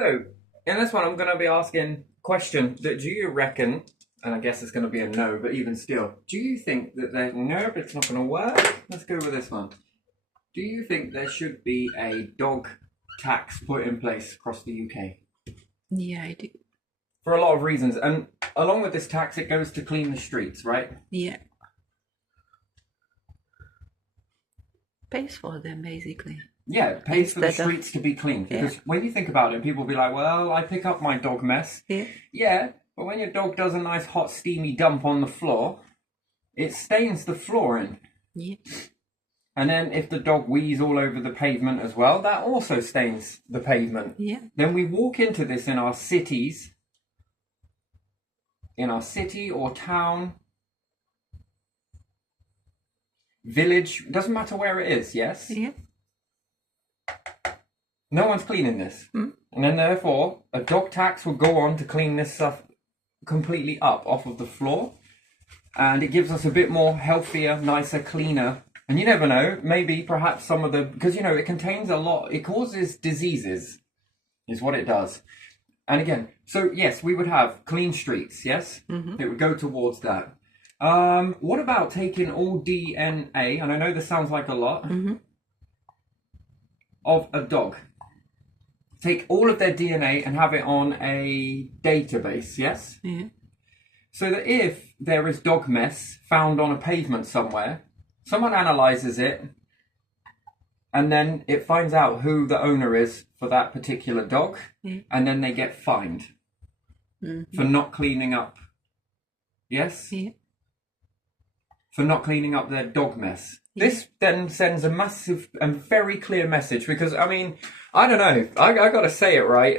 So, in this one, I'm going to be asking question that do you reckon, and I guess it's going to be a no, but even still, do you think that there, nope, it's not going to work. Let's go with this one. Do you think there should be a dog tax put in place across the UK? Yeah, I do. For a lot of reasons. And along with this tax, it goes to clean the streets, right? Yeah. Pays for them, basically. Yeah, it pays for the Instead of- streets to be cleaned. Yeah. Because when you think about it, people will be like, well, I pick up my dog mess. Yeah. Yeah, but when your dog does a nice hot steamy dump on the floor, it stains the flooring. Yeah. And then if the dog wheezes all over the pavement as well, that also stains the pavement. Yeah. Then we walk into this in our cities, in our city or town, village, doesn't matter where it is, yes? Yeah. No one's cleaning this. Mm. And then therefore, a dog tax will go on to clean this stuff completely up off of the floor. And it gives us a bit more healthier, nicer, cleaner. And you never know, maybe perhaps some of the, because you know, it contains a lot, it causes diseases, is what it does. And again, so yes, we would have clean streets, yes? Mm-hmm. It would go towards that. What about taking all DNA, and I know this sounds like a lot, Mm-hmm. of a dog? Take all of their DNA and have it on a database, yes? Yeah. So that if there is dog mess found on a pavement somewhere, someone analyzes it and then it finds out who the owner is for that particular dog, Yeah. and then they get fined Mm-hmm. for not cleaning up. Yes? Yeah. For not cleaning up their dog mess. Yeah. This then sends a massive and very clear message because, I mean, I don't know, I gotta say it right.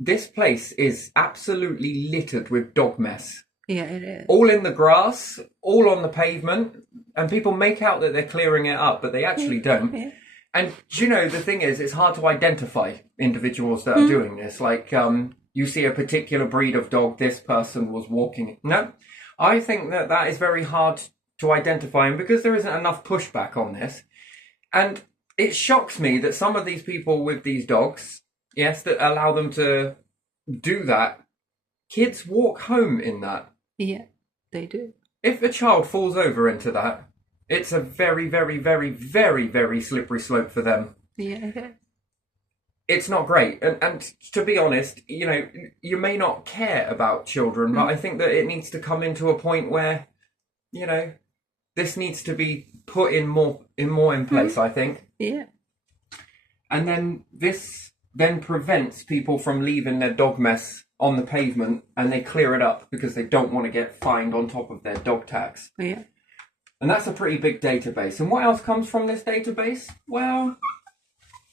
This place is absolutely littered with dog mess. Yeah, it is. All in the grass, all on the pavement, and people make out that they're clearing it up, but they actually don't. Yeah. And you know, the thing is, it's hard to identify individuals that are doing this. Like, you see a particular breed of dog, this person was walking. No, I think that that is very hard to identify, and because there isn't enough pushback on this, and it shocks me that some of these people with these dogs, yes, that allow them to do that, kids walk home in that. Yeah, they do. If a child falls over into that, it's a very, very, very, very, very slippery slope for them. Yeah, it is. It's not great. And to be honest, you know, you may not care about children, but I think that it needs to come into a point where, you know, this needs to be put in more in place, I think. Yeah. And then this then prevents people from leaving their dog mess on the pavement, and they clear it up because they don't want to get fined on top of their dog tax. Yeah. And that's a pretty big database. And what else comes from this database? Well,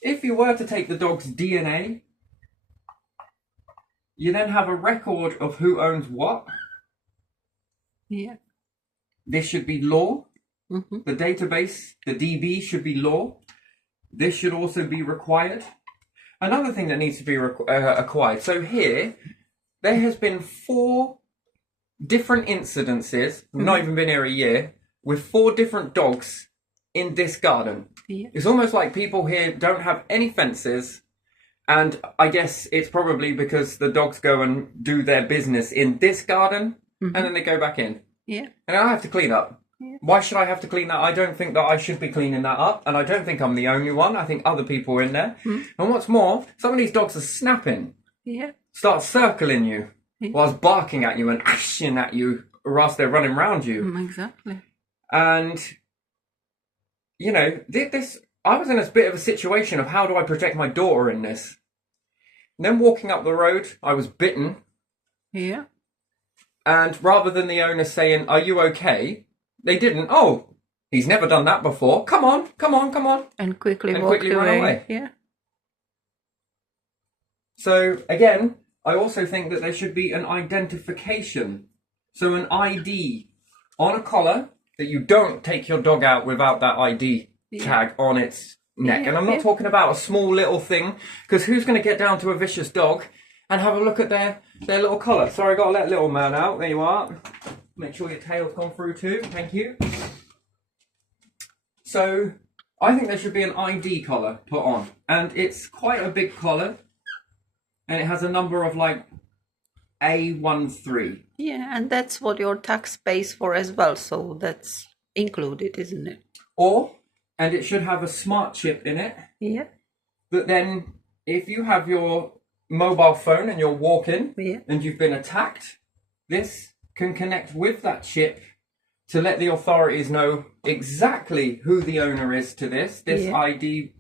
if you were to take the dog's DNA, you then have a record of who owns what. Yeah. This should be law. Mm-hmm. The database, the DB, should be law. This should also be required. Another thing that needs to be acquired. So here, there has been 4 different incidences, not even been here a year, with 4 different dogs in this garden. Yeah. It's almost like people here don't have any fences, and I guess it's probably because the dogs go and do their business in this garden, and then they go back in. Yeah. And I have to clean up. Yeah. Why should I have to clean that? I don't think that I should be cleaning that up, and I don't think I'm the only one. I think other people are in there. And what's more, some of these dogs are snapping, Yeah. start circling you, Yeah. whilst barking at you and ashing at you, whilst they're running around you. Exactly. And, you know, this, I was in a bit of a situation of how do I protect my daughter in this? And then walking up the road, I was bitten, Yeah. and rather than the owner saying, "Are you okay?" they didn't. "Oh, he's never done that before. Come on, come on, come on." And quickly And walked quickly run away. Yeah. So again, I also think that there should be an identification. So an ID on a collar, that you don't take your dog out without that ID tag on its neck. And I'm not talking about a small little thing, because who's going to get down to a vicious dog and have a look at their little collar? Sorry, I got to let little man out. There you are. Make sure your tail's gone through too. Thank you. So I think there should be an ID collar put on. And it's quite a big collar. and it has a number of like A13. Yeah, and that's what your tax pays for as well. So that's included, isn't it? And it should have a smart chip in it. Yeah. That then, if you have your mobile phone and you're walking Yeah. and you've been attacked, this can connect with that chip to let the authorities know exactly who the owner is to this. This Yeah. ID,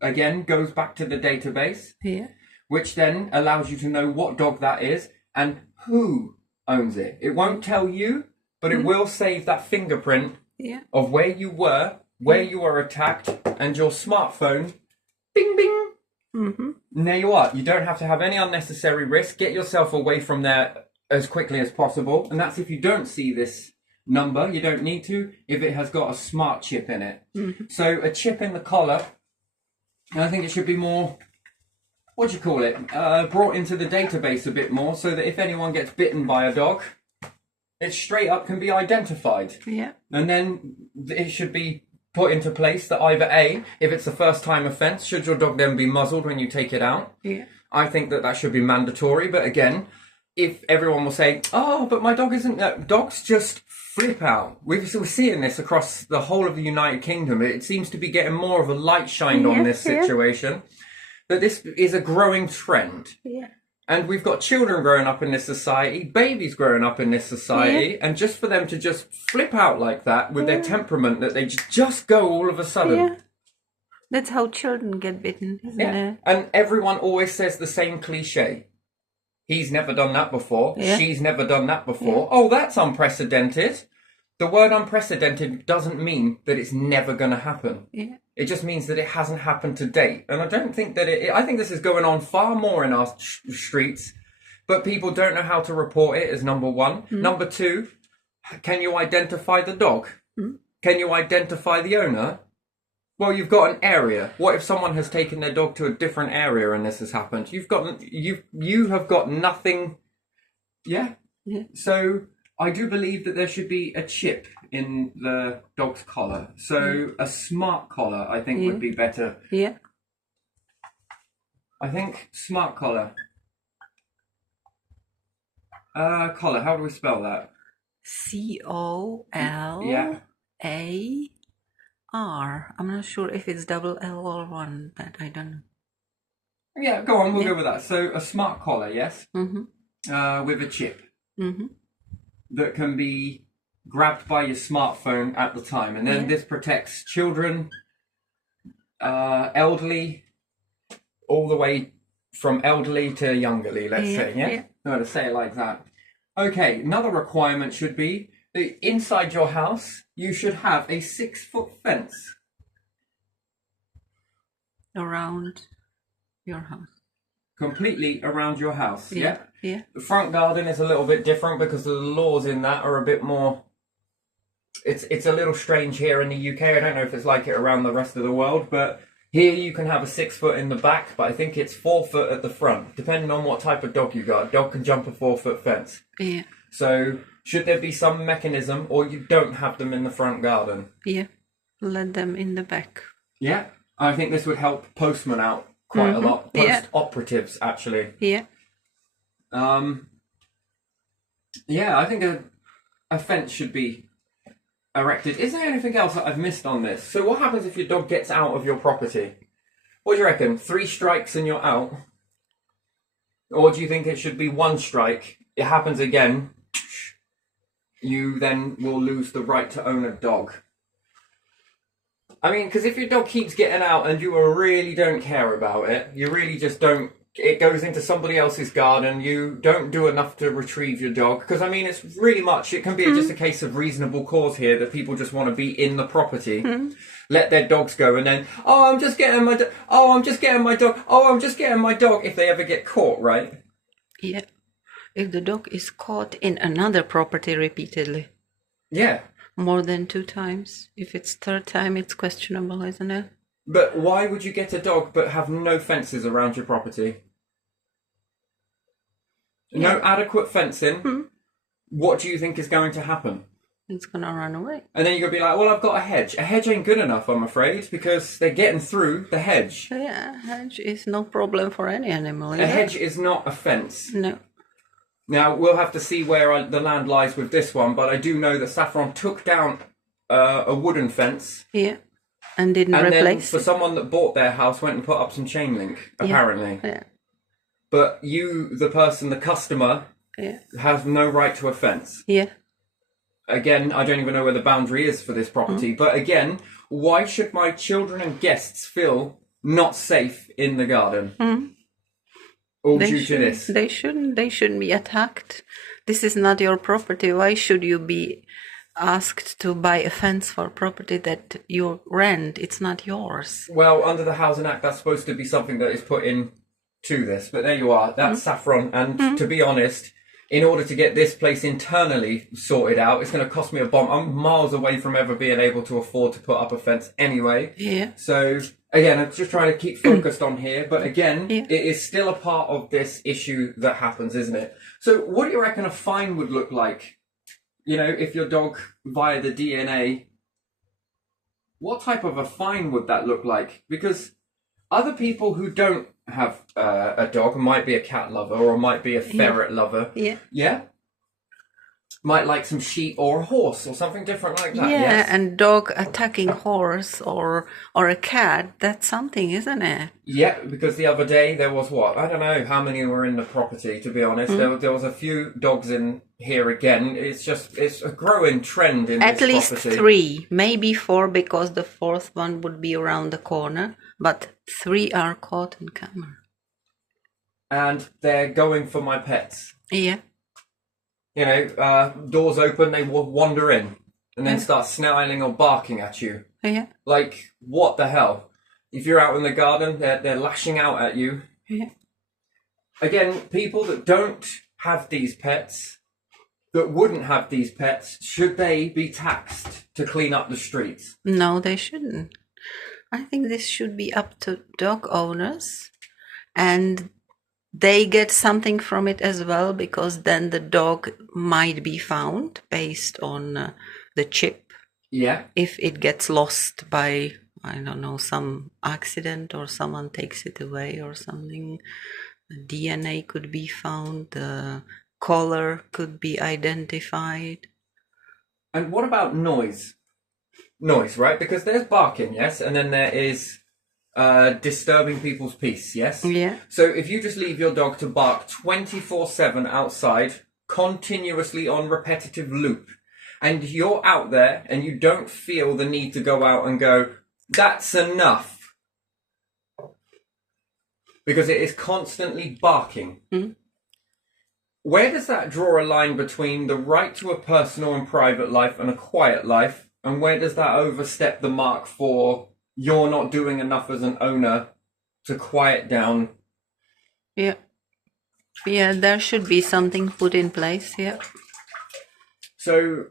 again, goes back to the database, Yeah. which then allows you to know what dog that is and who owns it. It won't tell you, but it will save that fingerprint Yeah. of where you were, where you were attacked, and your smartphone, bing, bing, Mm-hmm. and there you are. You don't have to have any unnecessary risk. Get yourself away from there as quickly as possible. And that's if you don't see this number. You don't need to if it has got a smart chip in it. Mm-hmm. So a chip in the collar, and I think it should be more, what do you call it, brought into the database a bit more so that if anyone gets bitten by a dog, it straight up can be identified. Yeah. And then it should be put into place that either A, if it's a first time offence, should your dog then be muzzled when you take it out? Yeah. I think that should be mandatory. But again, if everyone will say, oh, but my dog isn't, dogs just flip out. We're seeing this across the whole of the United Kingdom. It seems to be getting more of a light shined on this situation. That this is a growing trend. Yeah. And we've got children growing up in this society, babies growing up in this society, and just for them to just flip out like that with their temperament, that they just go all of a sudden. Yeah. That's how children get bitten, isn't it? And everyone always says the same cliche. He's never done that before. Yeah. She's never done that before. Oh, that's unprecedented. The word unprecedented doesn't mean that it's never going to happen. Yeah. It just means that it hasn't happened to date. And I don't think that I think this is going on far more in our streets, but people don't know how to report it, as number one. Number two, can you identify the dog? Can you identify the owner? Well, you've got an area. What if someone has taken their dog to a different area and this has happened? You have got nothing. Yeah. So I do believe that there should be a chip in the dog's collar. So a smart collar, I think, would be better. Yeah. I think smart collar. Collar, how do we spell that? COLAR. I'm not sure if it's double L or one. That I don't know. Yeah, go on, we'll go with that. So a smart collar, yes? Mm-hmm. With a chip. Mm-hmm. That can be grabbed by your smartphone at the time. And then this protects children, elderly, all the way from elderly to youngerly, let's say, yeah? I'm going to say it like that. Okay, another requirement should be that inside your house, you should have a 6-foot fence. Around your house. Completely around your house, yeah? Yeah. The front garden is a little bit different because the laws in that are a bit more... It's a little strange here in the UK. I don't know if it's like it around the rest of the world, but here you can have a 6-foot in the back, but I think it's 4 foot at the front, depending on what type of dog you got. A dog can jump a 4-foot fence. Yeah. So should there be some mechanism, or you don't have them in the front garden? Yeah. Let them in the back. Yeah. I think this would help postmen out quite a lot. Post-operatives, actually. Yeah. Yeah, I think a fence should be erected. Is there anything else that I've missed on this? So what happens if your dog gets out of your property? What do you reckon? 3 strikes and you're out? Or do you think it should be 1 strike? It happens again. You then will lose the right to own a dog. I mean, because if your dog keeps getting out and you really don't care about it, you really just don't, it goes into somebody else's garden, you don't do enough to retrieve your dog. Because, I mean, it's really much, it can be just a case of reasonable cause here that people just want to be in the property, let their dogs go, and then, oh, I'm just getting my dog, oh, I'm just getting my dog, oh, I'm just getting my dog, if they ever get caught, right? Yeah. If the dog is caught in another property repeatedly. Yeah. More than 2 times. If it's 3rd time, it's questionable, isn't it? But why would you get a dog but have no fences around your property? No adequate fencing. What do you think is going to happen? It's gonna run away. And then you're going to be like, well, I've got a hedge. A hedge ain't good enough, I'm afraid, because they're getting through the hedge. Yeah, hedge is no problem for any animal. A hedge is not a fence. No. Now, we'll have to see where the land lies with this one, but I do know that Saffron took down a wooden fence. Yeah. And didn't And then replace for it. someone that bought their house, went and put up some chain link, apparently. Yeah. But you, the person, the customer, Yeah. has no right to a fence. Yeah. Again, I don't even know where the boundary is for this property. But again, why should my children and guests feel not safe in the garden? All due to this. They shouldn't be attacked. This is not your property. Why should you be asked to buy a fence for property that you rent? It's not yours. Well, under the Housing Act, that's supposed to be something that is put in to this. But there you are. That's Saffron. And to be honest, in order to get this place internally sorted out, it's going to cost me a bomb. I'm miles away from ever being able to afford to put up a fence anyway. Yeah. So, again, I'm just trying to keep focused on here. But again, Yeah. it is still a part of this issue that happens, isn't it? So what do you reckon a fine would look like? You know, if your dog, via the DNA, what type of a fine would that look like? Because other people who don't have a dog, might be a cat lover or might be a ferret lover, Yeah. might like some sheep or a horse or something different like that. Yeah, Yes. and dog attacking horse or a cat, that's something, isn't it? Yeah, because the other day there was what? I don't know how many were in the property, to be honest. There was a few dogs in here again. It's a growing trend in At this least property. 3, maybe 4, because the 4th one would be around the corner, but 3 are caught in camera. And they're going for my pets. Yeah. You know, doors open, they wander in and then start snarling or barking at you. Yeah. Like, what the hell? If you're out in the garden, they're lashing out at you. Yeah. Again, people that don't have these pets, that wouldn't have these pets, should they be taxed to clean up the streets? No, they shouldn't. I think this should be up to dog owners, and they get something from it as well, because then the dog might be found based on the chip. Yeah. If it gets lost by, I don't know, some accident or someone takes it away or something, the DNA could be found, the color could be identified. And what about noise? Noise, right? Because there's barking, yes, and then there is disturbing people's peace, yes? Yeah. So if you just leave your dog to bark 24/7 outside, continuously on repetitive loop, and you're out there and you don't feel the need to go out and go, that's enough, because it is constantly barking. Where does that draw a line between the right to a personal and private life and a quiet life? And where does that overstep the mark for you're not doing enough as an owner to quiet down? Yeah. Yeah, there should be something put in place, yeah. So,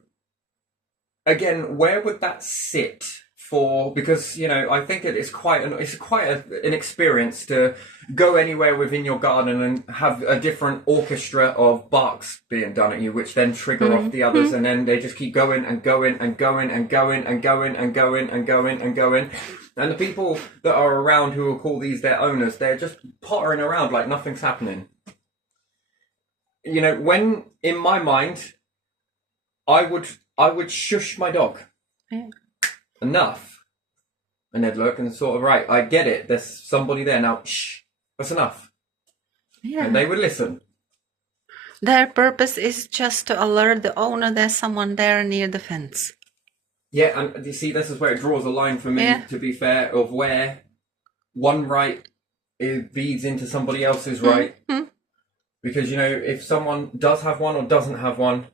again, where would that sit for? Because, you know, I think it's quite an experience to go anywhere within your garden and have a different orchestra of barks being done at you, which then trigger off the others, and then they just keep going and going and going and going and going and going and going and going. And the people that are around who will call these their owners, they're just pottering around like nothing's happening. You know, when in my mind, I would shush my dog. Yeah. Enough. And they'd look and sort of, right, I get it. There's somebody there now. Shh, that's enough. Yeah. And they would listen. Their purpose is just to alert the owner there's someone there near the fence. Yeah, and you see, this is where it draws a line for me, Yeah. to be fair, of where one right it feeds into somebody else's right. Because, you know, if someone does have one or doesn't have one,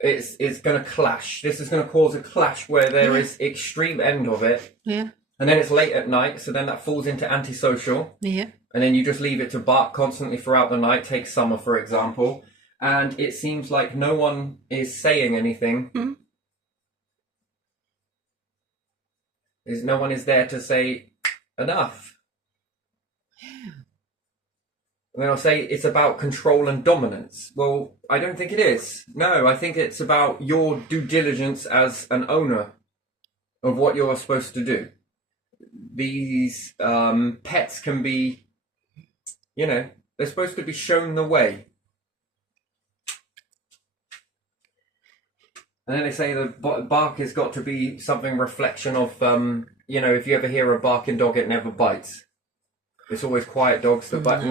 it's going to clash. This is going to cause a clash where there is extreme end of it. Yeah. And then it's late at night, so then that falls into antisocial. Yeah. And then you just leave it to bark constantly throughout the night. Take summer, for example. And it seems like no one is saying anything. No one is there to say enough. And they'll say it's about control and dominance. Well, I don't think it is. No, I think it's about your due diligence as an owner of what you're supposed to do. These pets can be, they're supposed to be shown the way. And then they say the bark has got to be something reflection of, if you ever hear a barking dog, it never bites. It's always quiet dogs that bite.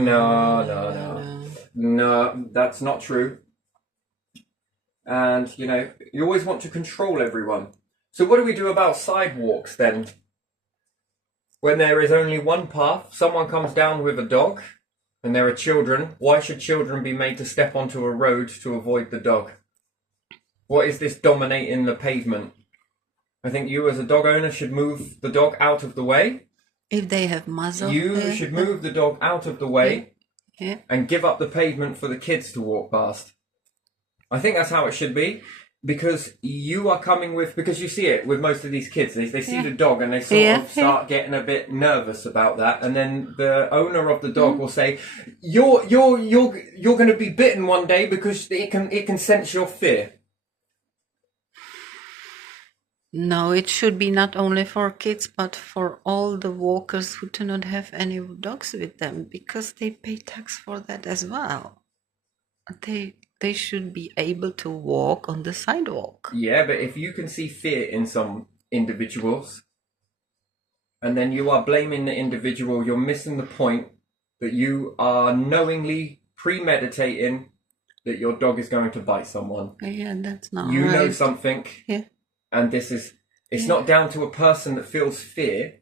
No, that's not true. And, you always want to control everyone. So what do we do about sidewalks then? When there is only one path, someone comes down with a dog, and there are children. Why should children be made to step onto a road to avoid the dog? What is this dominating the pavement? I think you as a dog owner should move the dog out of the way. If they have muzzle. You should move the dog out of the way and give up the pavement for the kids to walk past. I think that's how it should be, because you are coming with, because you see it with most of these kids. They see the dog and they sort of start getting a bit nervous about that, and then the owner of the dog will say, "You're going to be bitten one day because it can sense your fear." No, it should be not only for kids, but for all the walkers who do not have any dogs with them, because they pay tax for that as well. They should be able to walk on the sidewalk. Yeah, but if you can see fear in some individuals, and then you are blaming the individual, you're missing the point that you are knowingly premeditating that your dog is going to bite someone. Yeah, that's not You right. know something. Yeah. And it's not down to a person that feels fear.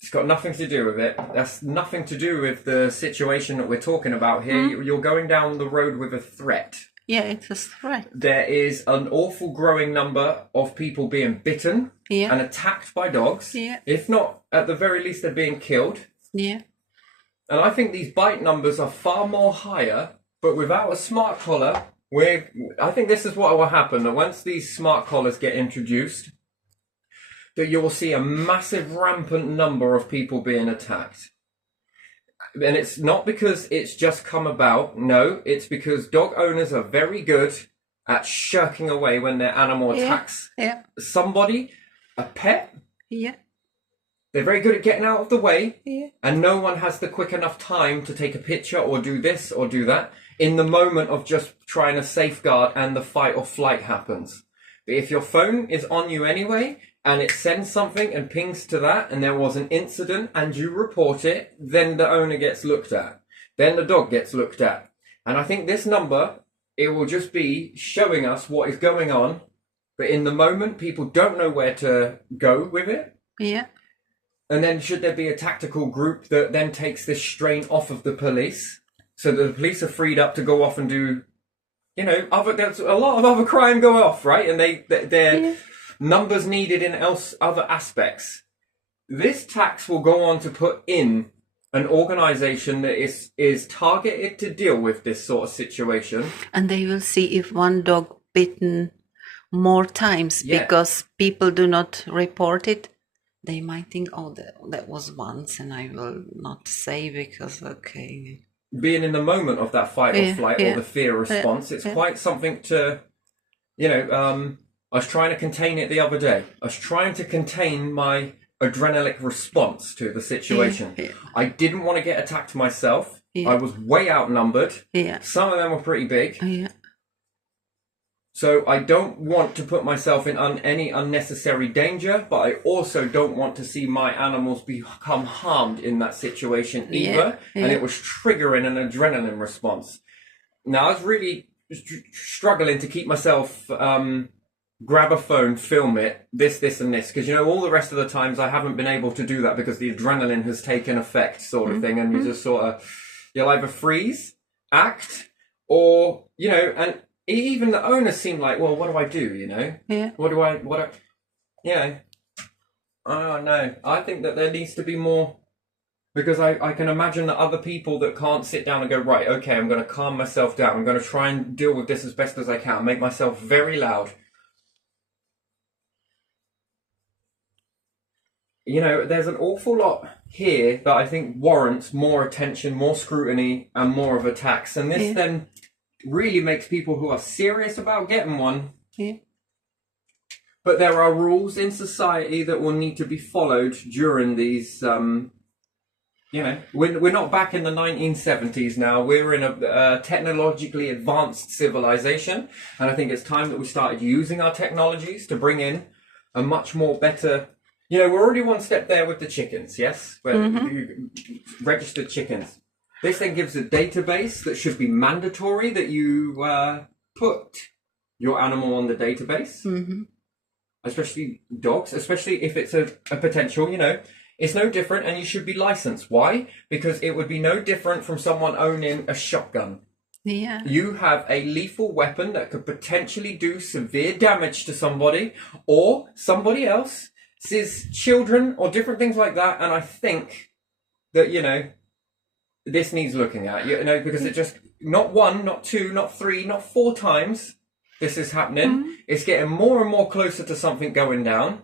It's got nothing to do with it. That's nothing to do with the situation that we're talking about here. You're going down the road with a threat. Yeah, it's a threat. There is an awful growing number of people being bitten and attacked by dogs. Yeah. If not, at the very least, they're being killed. Yeah. And I think these bite numbers are far more higher, but without a smart collar, I think this is what will happen, that once these smart collars get introduced, that you will see a massive rampant number of people being attacked. And it's not because it's just come about. No, it's because dog owners are very good at shirking away when their animal attacks somebody, a pet. Yeah. They're very good at getting out of the way, Yeah. and no one has the quick enough time to take a picture or do this or do that in the moment of just trying to safeguard, and the fight or flight happens. But if your phone is on you anyway, and it sends something and pings to that, and there was an incident and you report it, then the owner gets looked at. Then the dog gets looked at. And I think this number, it will just be showing us what is going on, but in the moment, people don't know where to go with it. Yeah. And then should there be a tactical group that then takes this strain off of the police, so that the police are freed up to go off and do, there's a lot of other crime go off, right? And their numbers needed in other aspects. This tax will go on to put in an organisation that is targeted to deal with this sort of situation. And they will see if one dog bitten more times because people do not report it. They might think, that was once, and I will not say because, Being in the moment of that fight or flight or the fear response, it's quite something to, I was trying to contain it the other day. I was trying to contain my adrenaline response to the situation. I didn't want to get attacked myself. I was way outnumbered. Some of them were pretty big. So I don't want to put myself in any unnecessary danger, but I also don't want to see my animals become harmed in that situation either. And it was triggering an adrenaline response. Now, I was really struggling to keep myself, grab a phone, film it, this, and this. Because, all the rest of the times I haven't been able to do that because the adrenaline has taken effect, sort of thing. And you just sort of, you'll either freeze, act, or, and even the owners seem like, well, what do I do, I don't know. I think that there needs to be more, because I can imagine that other people that can't sit down and go, right, okay, I'm going to calm myself down. I'm going to try and deal with this as best as I can, make myself very loud. you know, there's an awful lot here that I think warrants more attention, more scrutiny, and more of a tax. And this then really makes people who are serious about getting one. Yeah. But there are rules in society that will need to be followed during these. You know, we're not back in the 1970s now. We're in a technologically advanced civilization, and I think it's time that we started using our technologies to bring in a much more better. You know, we're already one step there with the chickens, yes? Registered chickens. This then gives a database that should be mandatory that you put your animal on the database, especially dogs, especially if it's a potential, you know. It's no different, and you should be licensed. Why? Because it would be no different from someone owning a shotgun. Yeah. You have a lethal weapon that could potentially do severe damage to somebody or somebody else's children or different things like that. And I think that, you know, this needs looking at, you know, because it just, not one, not two, not three, not four times this is happening. It's getting more and more closer to something going down.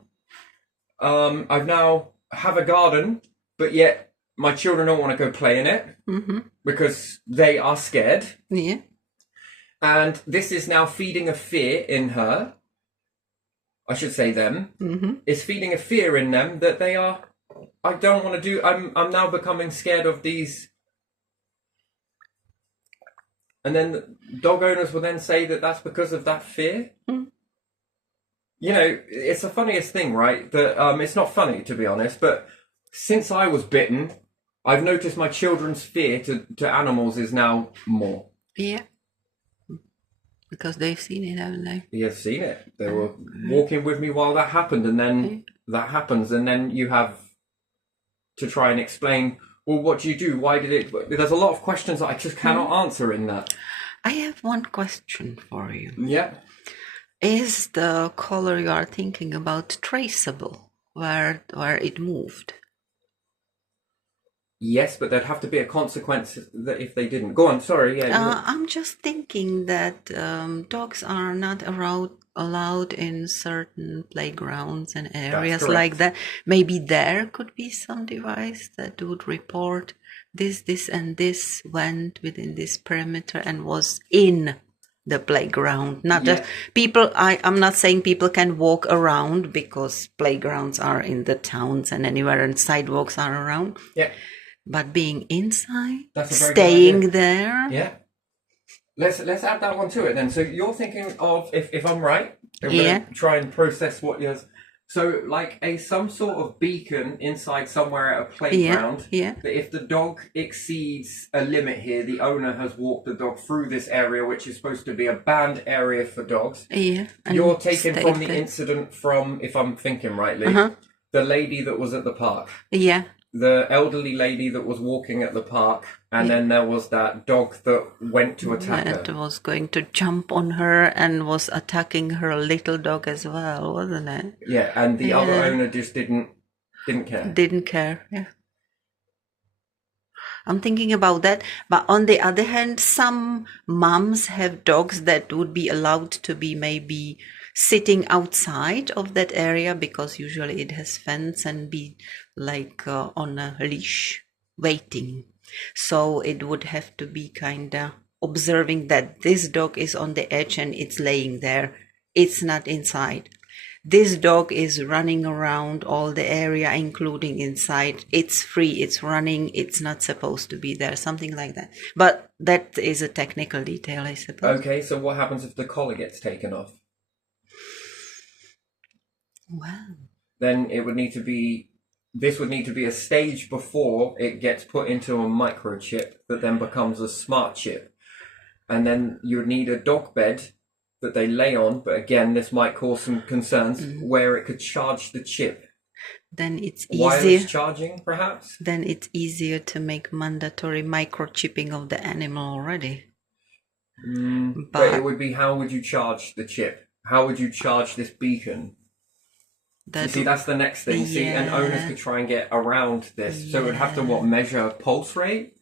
I've now have a garden, but yet my children don't want to go play in it because they are scared. Yeah. And this is now feeding a fear in her. I should say them. It's feeding a fear in them that they are. I don't want to do. I'm now becoming scared of these. And then dog owners will then say that that's because of that fear. You know, it's the funniest thing, right? That it's not funny, to be honest, but since I was bitten, I've noticed my children's fear to animals is now more. Yeah. Because they've seen it, haven't they? You've seen it. They were walking with me while that happened, and then that happens, and then you have to try and explain, well, what do you do? Why did it... There's a lot of questions that I just cannot answer in that. I have one question for you. Yeah. Is the color you are thinking about traceable where it moved? Yes, but there'd have to be a consequence that if they didn't. Go on, sorry. Yeah. I'm just thinking that dogs are not allowed in certain playgrounds and areas like that. Maybe there could be some device that would report this, and this went within this perimeter and was in the playground. Not just people. I'm not saying people can walk around because playgrounds are in the towns and anywhere, and sidewalks are around. Yeah. But being inside, That's a very staying there. Yeah. Let's add that one to it then. So you're thinking of, if I'm right, I'm gonna try and process what you're. So like some sort of beacon inside somewhere at a playground. Yeah. That if the dog exceeds a limit here, the owner has walked the dog through this area, which is supposed to be a banned area for dogs. Yeah. You're taking from the incident from, if I'm thinking rightly, the lady that was at the park. Yeah. The elderly lady that was walking at the park, and then there was that dog that went to attack her. That was going to jump on her and was attacking her little dog as well, wasn't it? Yeah, and the other owner just didn't care. Didn't care, yeah. I'm thinking about that. But on the other hand, some mums have dogs that would be allowed to be maybe sitting outside of that area because usually it has fence and be like on a leash waiting. So it would have to be kind of observing that this dog is on the edge and it's laying there. It's not inside. This dog is running around all the area, including inside. It's free, it's running, it's not supposed to be there, something like that. But that is a technical detail, I suppose. Okay, so what happens if the collar gets taken off? Wow. Then it would need to be, this would need to be a stage before it gets put into a microchip that then becomes a smart chip. And then you would need a dog bed that they lay on, but again, this might cause some concerns, where it could charge the chip. Then it's easier. Wireless charging, perhaps? Then it's easier to make mandatory microchipping of the animal already. But it would be, how would you charge the chip? How would you charge this beacon? You see, that's the next thing. See, and owners could try and get around this. So it would have to, measure pulse rate?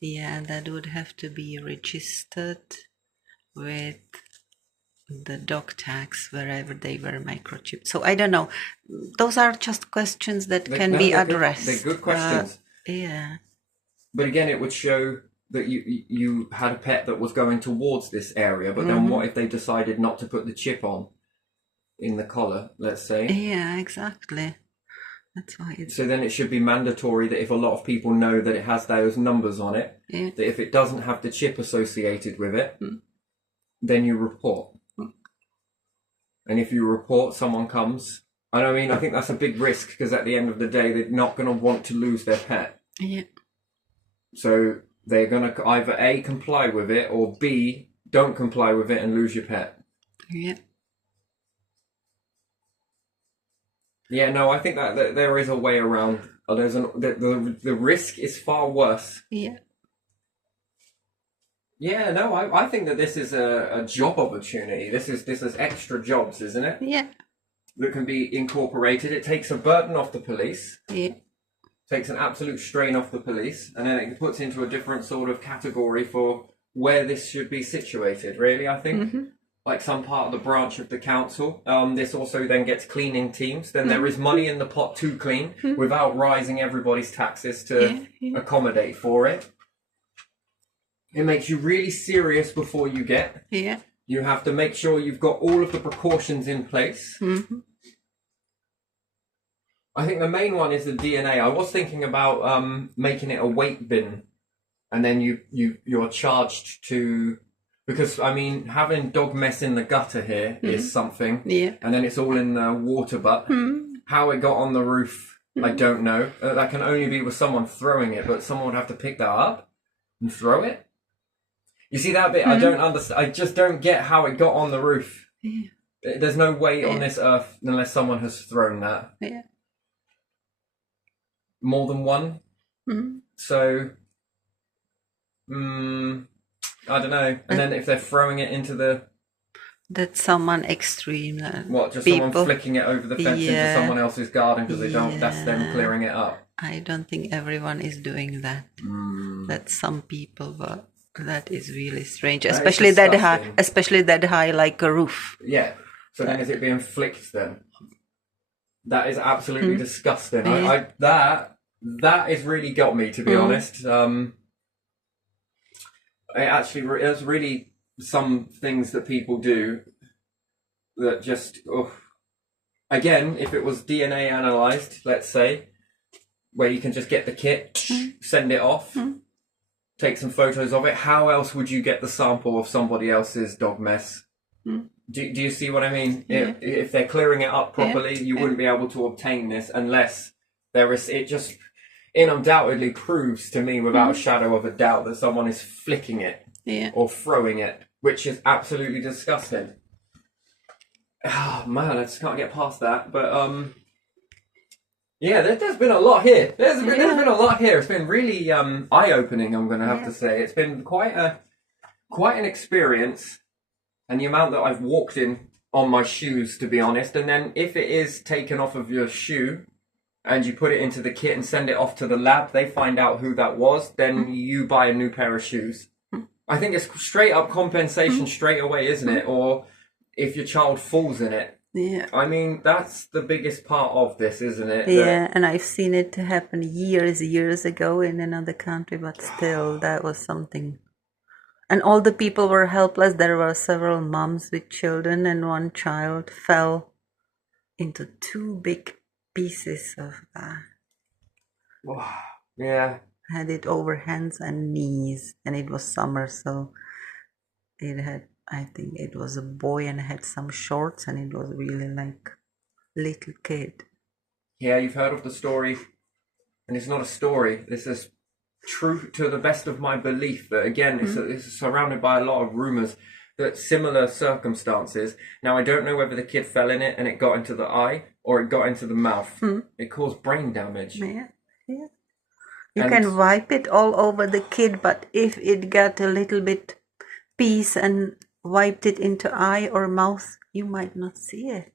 Yeah, that would have to be registered with the dog tags wherever they were microchipped. So I don't know. Those are just questions that can be addressed. They're good questions. Yeah. But again, it would show that you had a pet that was going towards this area, but then what if they decided not to put the chip on in the collar, let's say? Yeah, exactly. That's why it's... So then it should be mandatory that if a lot of people know that it has those numbers on it, that if it doesn't have the chip associated with it, then you report. And if you report, someone comes. And I mean, I think that's a big risk because at the end of the day, they're not going to want to lose their pet. Yeah. So they're going to either A, comply with it, or B, don't comply with it and lose your pet. Yeah. Yeah, no, I think that there is a way around. The risk is far worse. Yeah. Yeah, no, I think that this is a job opportunity. This is extra jobs, isn't it? Yeah. That can be incorporated. It takes a burden off the police. Yeah. Takes an absolute strain off the police, and then it puts into a different sort of category for where this should be situated, really, I think. Like some part of the branch of the council. This also then gets cleaning teams. Then there is money in the pot to clean without rising everybody's taxes to accommodate for it. It makes you really serious before you get. Yeah. You have to make sure you've got all of the precautions in place. I think the main one is the DNA. I was thinking about making it a weight bin, and then you're charged to, because I mean having dog mess in the gutter here is something. Yeah. And then it's all in the water butt. How it got on the roof, I don't know. That can only be with someone throwing it, but someone would have to pick that up and throw it. You see that bit? I don't understand. I just don't get how it got on the roof. Yeah. There's no way on this earth unless someone has thrown that. Yeah. More than one. So, I don't know. And then if they're throwing it into the... That's someone extreme. What, just people, someone flicking it over the fence into someone else's garden because they don't... That's them clearing it up. I don't think everyone is doing that. That's some people, but that is really strange. Especially that high, like a roof. Yeah. So then is it being flicked then? That is absolutely disgusting. Yeah. That has really got me, to be honest. There's really some things that people do that just, again, if it was DNA analysed, let's say, where you can just get the kit, send it off, take some photos of it, how else would you get the sample of somebody else's dog mess? Do you see what I mean? Yeah. If they're clearing it up properly, you wouldn't be able to obtain this unless there is... It undoubtedly proves to me without a shadow of a doubt that someone is flicking it or throwing it, which is absolutely disgusting. Oh man, I just can't get past that. But yeah, there's been a lot here. There's been a lot here. It's been really eye-opening, I'm going to have to say. It's been quite an experience, and the amount that I've walked in on my shoes, to be honest. And then if it is taken off of your shoe and you put it into the kit and send it off to the lab, they find out who that was, then you buy a new pair of shoes. I think it's straight up compensation straight away, isn't it? Or if your child falls in it. Yeah. I mean, that's the biggest part of this, isn't it? Yeah, and I've seen it happen years ago in another country, but still, that was something. And all the people were helpless. There were several moms with children, and one child fell into two big pieces of Wow. Yeah. had it over hands and knees, and it was summer, so it had, I think it was a boy and had some shorts, and it was really like little kid. Yeah, you've heard of the story, and it's not a story. This is true to the best of my belief that, again, it's surrounded by a lot of rumours that similar circumstances. Now, I don't know whether the kid fell in it and it got into the eye or it got into the mouth. It caused brain damage. Yeah. You can wipe it all over the kid, but if it got a little bit piece and wiped it into eye or mouth, you might not see it.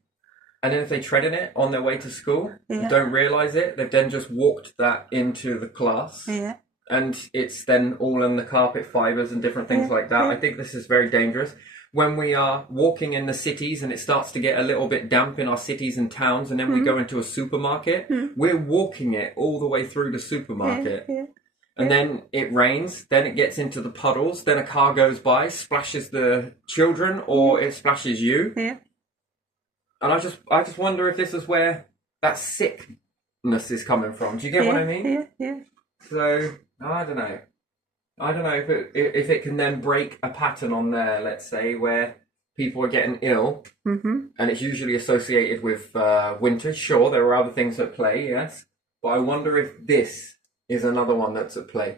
And then if they tread in it on their way to school, don't realise it, they've then just walked that into the class. Yeah. And it's then all in the carpet fibres and different things like that. I think this is very dangerous. when we are walking in the cities and it starts to get a little bit damp in our cities and towns, and then we go into a supermarket, we're walking it all the way through the supermarket. Yeah. And then it rains, then it gets into the puddles, then a car goes by, splashes the children, or it splashes you. Yeah. And I just wonder if this is where that sickness is coming from. Do you get what I mean? Yeah. So, I don't know. I don't know if it can then break a pattern on there, let's say, where people are getting ill, and it's usually associated with winter. Sure, there are other things at play, yes. But I wonder if this is another one that's at play.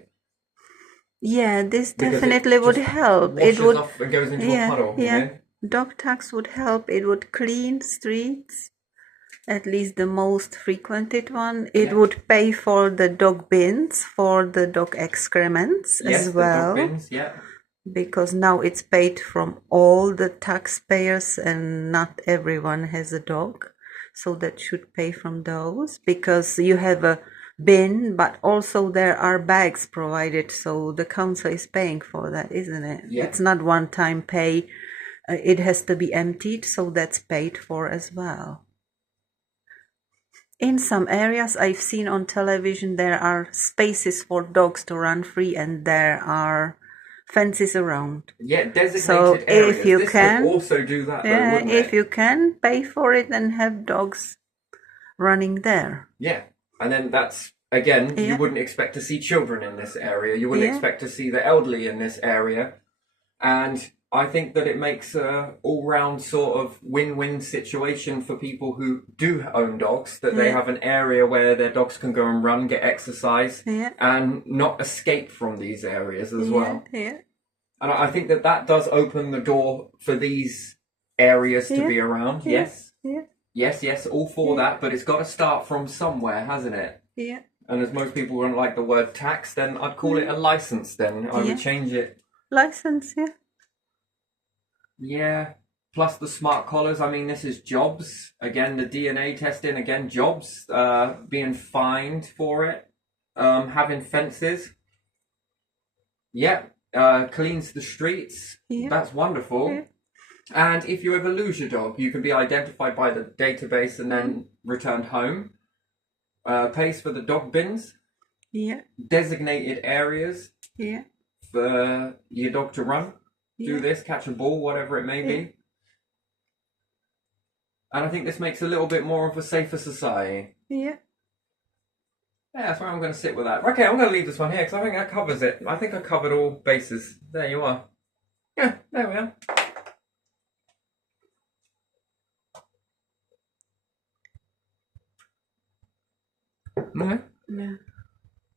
Yeah, this Because definitely it would just help. washes It would, off and goes into a puddle, yeah. you know? Dog tags would help. It would clean streets, at least the most frequented one. It would pay for the dog bins, for the dog excrements Yes, as well. the dog bins, yeah. Because now it's paid from all the taxpayers and not everyone has a dog. So that should pay from those, because you have a bin, but also there are bags provided. So the council is paying for that, isn't it? Yeah. It's not one-time pay. It has to be emptied, so that's paid for as well. In some areas I've seen on television, there are spaces for dogs to run free, and there are fences around. Yeah, designated So areas. if you This can, could also do that, though, yeah, wouldn't if it? you can pay for it and have dogs running there. Yeah, and then that's, again, you Yeah. wouldn't expect to see children in this area. You wouldn't Yeah. expect to see the elderly in this area. And I think that it makes a all-round sort of win-win situation for people who do own dogs, that they have an area where their dogs can go and run, get exercise, Yeah. and not escape from these areas as well. Yeah. And I think that that does open the door for these areas to Yeah. be around. Yeah. Yes. Yeah. Yes, all for that, but it's got to start from somewhere, hasn't it? Yeah. And as most people don't like the word tax, then I'd call it a license then. I Yeah. would change it. License, yeah. Yeah. Plus the smart collars. I mean, this is jobs. Again, the DNA testing. Again, jobs. Being fined for it. Having fences. Yeah. Cleans the streets. Yeah. That's wonderful. Yeah. And if you ever lose your dog, you can be identified by the database and then returned home. Pays for the dog bins. Yeah. Designated areas Yeah. for your dog to run. Do this, catch a ball, whatever it may be. And I think this makes a little bit more of a safer society. Yeah. Yeah, that's why I'm going to sit with that. Okay, I'm going to leave this one here because I think that covers it. I think I covered all bases. There you are. Yeah, there we are. No, Yeah.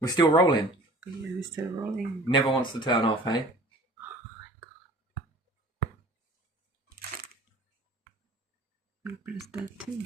we're still rolling. Yeah, we're still rolling. Never wants to turn off, hey? I press that too.